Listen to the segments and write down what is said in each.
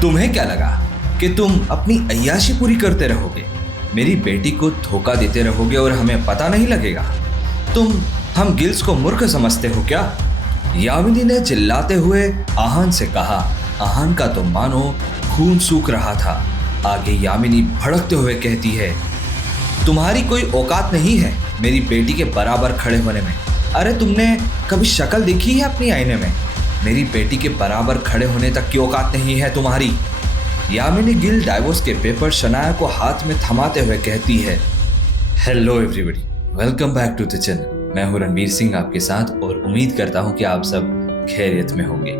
तुम्हें क्या लगा कि तुम अपनी अय्याशी पूरी करते रहोगे, मेरी बेटी को धोखा देते रहोगे और हमें पता नहीं लगेगा? तुम हम गिल्स को मूर्ख समझते हो क्या? यामिनी ने चिल्लाते हुए आहान से कहा। आहान का तो मानो खून सूख रहा था। आगे यामिनी भड़कते हुए कहती है, तुम्हारी कोई औकात नहीं है मेरी बेटी के बराबर खड़े होने में। अरे तुमने कभी शक्ल देखी है अपनी आईने में? मेरी बेटी के बराबर खड़े होने तक की औकात नहीं है तुम्हारी। यामिनी गिल डाइवोर्स के पेपर शनाया को हाथ में थमाते हुए कहती है। Hello everybody, welcome back to the channel. मैं हूं रणवीर सिंह आपके साथ और उम्मीद करता हूं कि आप सब खैरियत में होंगे।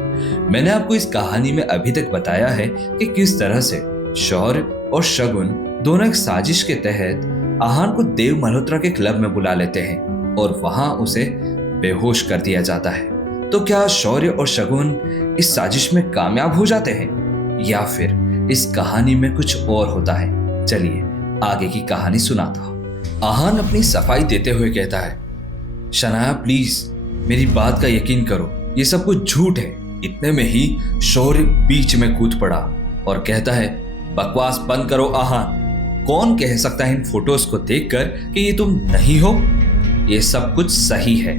मैंने आपको इस कहानी में अभी तक बताया है कि किस तरह से शौर्य और शगुन दोनों एक साजिश के तहत आहान को देव मल्होत्रा के क्लब में बुला लेते हैं और वहां उसे बेहोश कर दिया जाता है। तो क्या शौर्य और शगुन इस साजिश में कामयाब हो जाते हैं या फिर इस कहानी में कुछ और होता है? चलिए आगे की कहानी सुनाता हूं। आहान अपनी सफाई देते हुए कहता है, शनाया प्लीज मेरी बात का यकीन करो, ये सब कुछ झूठ है। इतने में ही शौर्य बीच में कूद पड़ा और कहता है, बकवास बंद करो आहान। कौन कह सकता है इन फोटोज को देखकर कि ये तुम नहीं हो? ये सब कुछ सही है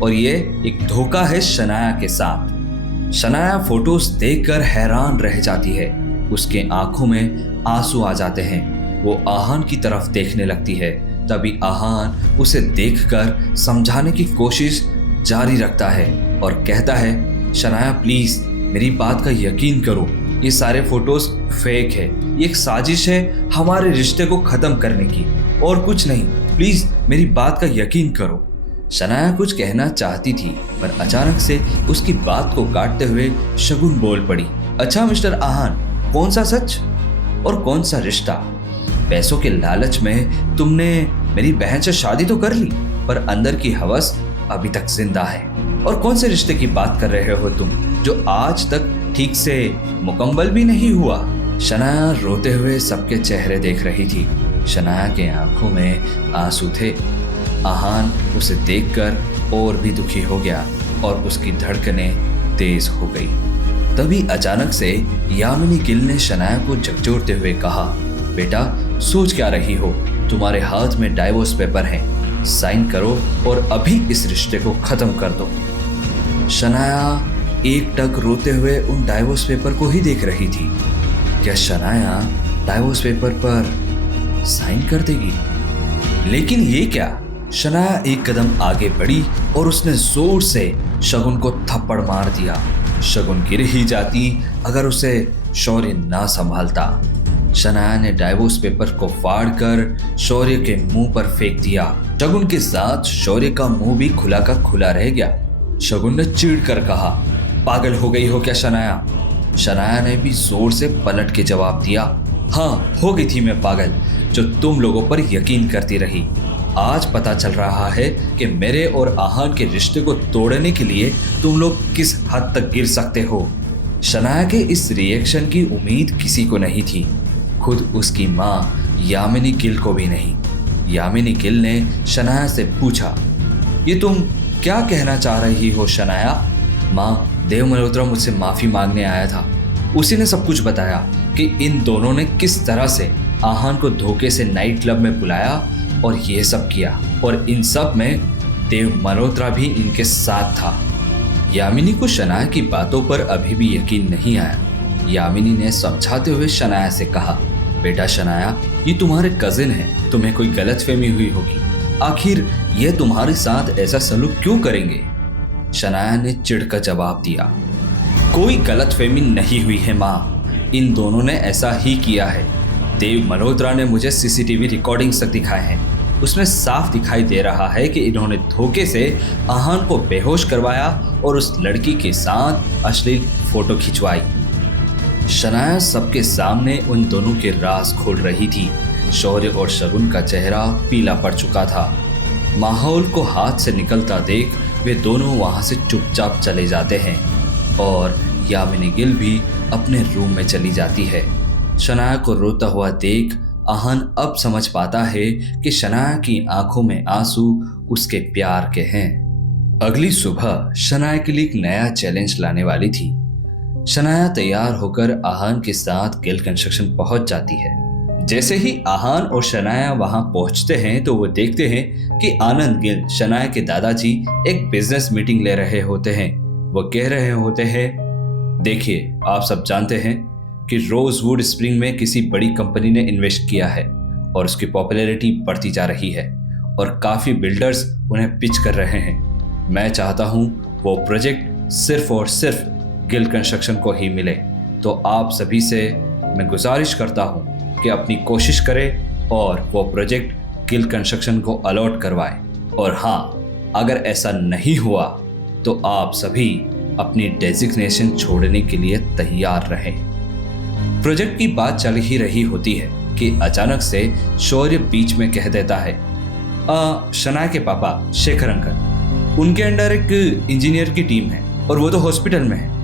और ये एक धोखा है शनाया के साथ। शनाया फोटोज देखकर हैरान रह जाती है। उसके आंखों में आंसू आ जाते हैं। वो आहान की तरफ देखने लगती है। तभी आहान उसे देखकर समझाने की कोशिश जारी रखता है और कहता है, शनाया प्लीज मेरी बात का यकीन करो, ये सारे फोटोज फेक है। ये एक साजिश है हमारे रिश्ते को खत्म करने की और कुछ नहीं। प्लीज मेरी बात का यकीन करो। शनाया कुछ कहना चाहती थी पर अचानक से उसकी बात को काटते हुए शगुन बोल पड़ी। अच्छा मिस्टर आहान, कौन सा सच और कौन सा रिश्ता? पैसों के लालच में तुमने मेरी बहन से शादी तो कर ली पर अंदर की हवस अभी तक जिंदा है। और कौन से रिश्ते की बात कर रहे हो तुम जो आज तक ठीक से मुकम्मल भी नहीं हुआ? शनाया रोते हुए सबके चेहरे देख रही थी। शनाया के आंखों में आंसू थे। आहान उसे देखकर और भी दुखी हो गया और उसकी धड़कनें तेज हो गई। तभी अचानक से यामिनी गिल ने शनाया को झकझोरते हुए कहा, बेटा सोच क्या रही हो? तुम्हारे हाथ में डाइवोर्स पेपर है, साइन करो और अभी इस रिश्ते को खत्म कर दो। शनाया एक टक रोते हुए उन डाइवोर्स पेपर को ही देख रही थी। क्या शनाया डाइवोर्स पेपर पर साइन कर देगी? लेकिन ये क्या? शनाया एक कदम आगे बढ़ी और उसने जोर से शगुन को थप्पड़ मार दिया। शगुन गिर ही जाती अगर उसे शौर्य ना संभालता। शनाया ने डाइवोर्स पेपर को फाड़कर शौर्य के मुंह पर फेंक दिया। शगुन के साथ शौर्य का मुंह भी खुला का खुला रह गया। शगुन ने चिढ़कर कहा, पागल हो गई हो क्या शनाया? शनाया ने भी जोर से पलट के जवाब दिया, हाँ हो गई थी मैं पागल, जो तुम लोगों पर यकीन करती रही। आज पता चल रहा है कि मेरे और आहान के रिश्ते को तोड़ने के लिए तुम लोग किस हद तक गिर सकते हो। शनाया के इस रिएक्शन की उम्मीद किसी को नहीं थी, खुद उसकी माँ यामिनी गिल को भी नहीं। यामिनी गिल ने शनाया से पूछा, ये तुम क्या कहना चाह रही हो शनाया? माँ, देव मल्होत्रा मुझसे माफ़ी मांगने आया था। उसी ने सब कुछ बताया कि इन दोनों ने किस तरह से आहान को धोखे से नाइट क्लब में बुलाया और ये सब किया, और इन सब में देव मल्होत्रा भी इनके साथ था। यामिनी को शनाया की बातों पर अभी भी यकीन नहीं आया। यामिनी ने समझाते हुए शनाया से कहा, बेटा शनाया, ये तुम्हारे कजिन हैं, तुम्हें कोई गलतफहमी हुई होगी। आखिर ये तुम्हारे साथ ऐसा सलूक क्यों करेंगे? शनाया ने चिढ़कर जवाब दिया, कोई गलतफहमी नहीं हुई है माँ, इन दोनों ने ऐसा ही किया है। देव मल्होत्रा ने मुझे सीसीटीवी रिकॉर्डिंग तक दिखाए हैं, उसमें साफ दिखाई दे रहा है कि इन्होंने धोखे से आहान को बेहोश करवाया और उस लड़की के साथ अश्लील फोटो खिंचवाई। शनाया सबके सामने उन दोनों के राज खोल रही थी। शौर्य और शगुन का चेहरा पीला पड़ चुका था। माहौल को हाथ से निकलता देख वे दोनों वहां से चुपचाप चले जाते हैं और यामिनी गिल भी अपने रूम में चली जाती है। शनाया को रोता हुआ देख आहान अब समझ पाता है कि शनाया की आंखों में आंसू उसके प्यार के हैं। अगली सुबह शनाया के लिए एक नया चैलेंज लाने वाली थी। शनाया तैयार होकर आहान के साथ गिल कंस्ट्रक्शन पहुंच जाती है। जैसे ही आहान और शनाया वहां पहुंचते हैं तो वो देखते हैं कि आनंद गिल शनाया के दादाजी एक बिजनेस मीटिंग ले रहे होते हैं। वो कह रहे होते हैं, देखिए आप सब जानते हैं कि रोजवुड स्प्रिंग में किसी बड़ी कंपनी ने इन्वेस्ट किया है और उसकी पॉपुलैरिटी बढ़ती जा रही है और काफ़ी बिल्डर्स उन्हें पिच कर रहे हैं। मैं चाहता हूं वो प्रोजेक्ट सिर्फ और सिर्फ गिल कंस्ट्रक्शन को ही मिले। तो आप सभी से मैं गुजारिश करता हूं कि अपनी कोशिश करें और वो प्रोजेक्ट गिल कंस्ट्रक्शन को अलॉट करवाएं। और हाँ, अगर ऐसा नहीं हुआ तो आप सभी अपनी डेजिग्नेशन छोड़ने के लिए तैयार रहें। प्रोजेक्ट की बात चल ही रही होती है कि अचानक से शौर्य बीच में कह देता है, शनाया के पापा शेखर अंकल, उनके अंडर एक इंजीनियर की टीम है और वो तो हॉस्पिटल में है।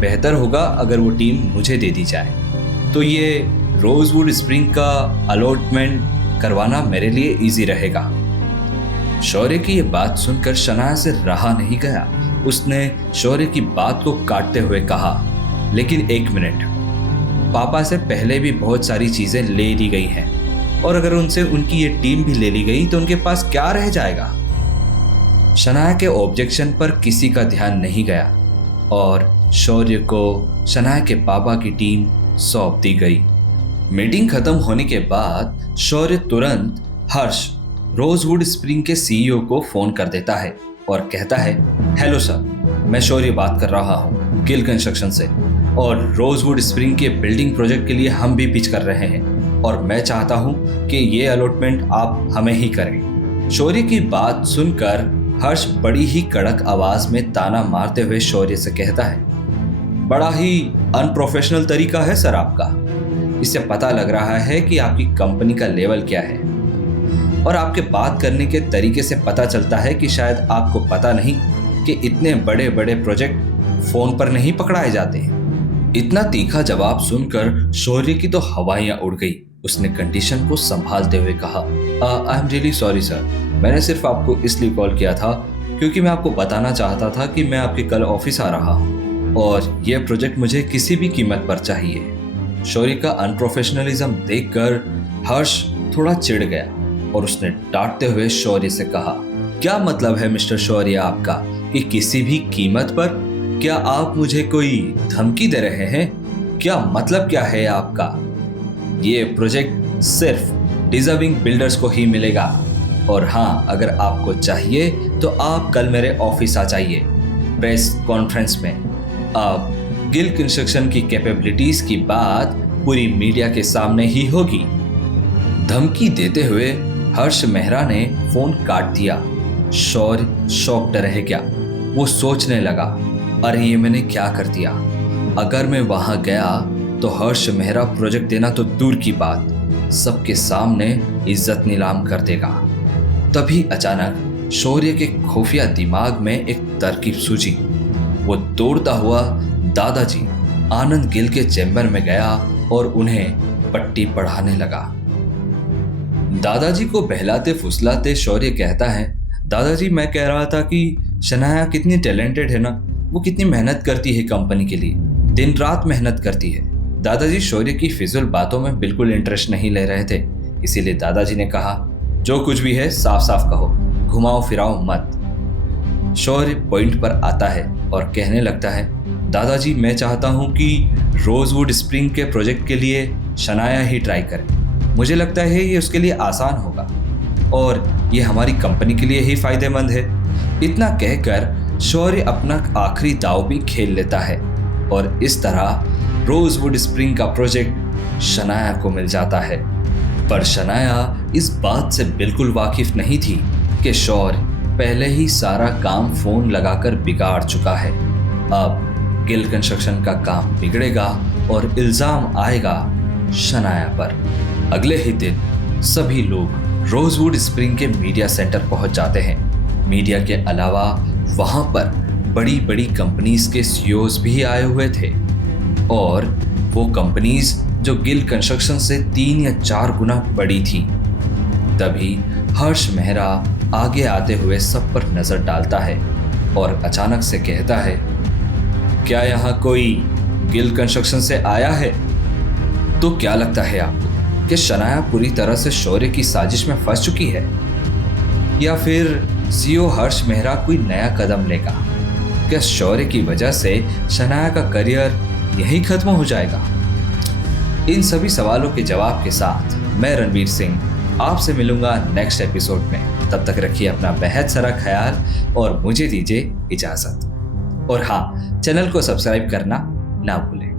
बेहतर होगा अगर वो टीम मुझे दे दी जाए, तो ये रोजवुड स्प्रिंग का अलॉटमेंट करवाना मेरे लिए इजी रहेगा। शौर्य की ये बात सुनकर शनाया से रहा नहीं गया। उसने शौर्य की बात को काटते हुए कहा, लेकिन एक मिनट, पापा से पहले भी बहुत सारी चीजें ले ली गई हैं और अगर उनसे उनकी ये टीम भी ले ली गई तो उनके पास क्या रह जाएगा। शनाया के ऑब्जेक्शन पर किसी का ध्यान नहीं गया और शौर्य को शनाया के पापा की टीम सौंप दी गई। मीटिंग खत्म होने के बाद शौर्य तुरंत हर्ष रोजवुड स्प्रिंग के सीईओ को फोन कर देता है और कहता है, हेलो सर, मैं शौर्य बात कर रहा हूँ गिल कंस्ट्रक्शन से और रोजवुड स्प्रिंग के बिल्डिंग प्रोजेक्ट के लिए हम भी पिच कर रहे हैं और मैं चाहता हूँ कि ये अलॉटमेंट आप हमें ही करें। शौर्य की बात सुनकर हर्ष बड़ी ही कड़क आवाज में ताना मारते हुए शौर्य से कहता है, बड़ा ही अनप्रोफेशनल तरीका है सर आपका। इससे पता लग रहा है कि आपकी कंपनी का लेवल क्या है और आपके बात करने के तरीके से पता चलता है कि शायद आपको पता नहीं कि इतने बड़े बड़े प्रोजेक्ट फोन पर नहीं पकड़ाए जाते हैं। इतना तीखा जवाब सुनकर शौर्य की तो हवाइयां उड़ गई। उसने कंडीशन को संभालते हुए कहा, I am really sorry sir, मैंने सिर्फ आपको इसलिए कॉल किया था क्योंकि मैं आपको बताना चाहता था कि मैं आपके कल ऑफिस आ रहा हूँ और यह प्रोजेक्ट मुझे किसी भी कीमत पर चाहिए। शौर्य का अनप्रोफेशनलिज्म देखकर हर्ष थोड़ा चिढ़ गया और उसने डांटते हुए शौर्य से कहा, क्या मतलब है मिस्टर शौर्य आपका कि किसी भी कीमत पर? क्या आप मुझे कोई धमकी दे रहे हैं? क्या मतलब क्या है आपका? ये प्रोजेक्ट सिर्फ डिजर्विंग बिल्डर्स को ही मिलेगा और हाँ, अगर आपको चाहिए तो आप कल मेरे ऑफिस आ जाइए। प्रेस कॉन्फ्रेंस में आप गिल कंस्ट्रक्शन की कैपेबिलिटीज की बात पूरी मीडिया के सामने ही होगी। धमकी देते हुए हर्ष मेहरा ने फोन काट दिया। शौर्य शॉक्ड रह गया। वो सोचने लगा, अरे ये मैंने क्या कर दिया? अगर मैं वहां गया तो हर्ष मेहरा प्रोजेक्ट देना तो दूर की बात, सबके सामने इज्जत नीलाम कर देगा। तभी अचानक शौर्य के खुफिया दिमाग में एक तरकीब सूझी। वो दौड़ता हुआ दादाजी आनंद गिल के चैम्बर में गया और उन्हें पट्टी पढ़ाने लगा। दादाजी को बहलाते फुसलाते शौर्य कहता है, दादाजी मैं कह रहा था कि शनाया कितनी टैलेंटेड है ना, वो कितनी मेहनत करती है कंपनी के लिए, दिन रात मेहनत करती है। दादाजी शौर्य की फिजूल बातों में बिल्कुल इंटरेस्ट नहीं ले रहे थे, इसीलिए दादाजी ने कहा, जो कुछ भी है साफ साफ कहो, घुमाओ फिराओ मत। शौर्य पॉइंट पर आता है और कहने लगता है, दादाजी मैं चाहता हूँ कि रोजवुड स्प्रिंग के प्रोजेक्ट के लिए शनाया ही ट्राई करे। मुझे लगता है ये उसके लिए आसान होगा और ये हमारी कंपनी के लिए ही फायदेमंद है। इतना कहकर शौर्य अपना आखिरी दाव भी खेल लेता है और इस तरह रोजवुड स्प्रिंग का प्रोजेक्ट शनाया को मिल जाता है। पर शनाया इस बात से बिल्कुल वाकिफ नहीं थी कि शौर्य पहले ही सारा काम फोन लगाकर बिगाड़ चुका है। अब गिल कंस्ट्रक्शन का काम बिगड़ेगा और इल्जाम आएगा शनाया पर। अगले ही दिन सभी लोग रोजवुड स्प्रिंग के मीडिया सेंटर पहुंच जाते हैं। मीडिया के अलावा वहां पर बड़ी बड़ी कंपनीज के सीईओज भी आए हुए थे और वो कंपनीज जो गिल कंस्ट्रक्शन से 3 या 4 गुना बड़ी थी। तभी हर्ष मेहरा आगे आते हुए सब पर नजर डालता है और अचानक से कहता है, क्या यहाँ कोई गिल कंस्ट्रक्शन से आया है। तो क्या लगता है आपको कि शनाया पूरी तरह से शौर्य की साजिश में फंस चुकी है, या फिर सीईओ हर्ष मेहरा कोई नया कदम लेगा? क्या शौर्य की वजह से शनाया का करियर यहीं खत्म हो जाएगा? इन सभी सवालों के जवाब के साथ मैं रणवीर सिंह आपसे मिलूंगा नेक्स्ट एपिसोड में। तब तक रखिए अपना बेहद सारा ख्याल और मुझे दीजिए इजाजत। और हाँ, चैनल को सब्सक्राइब करना ना भूलें।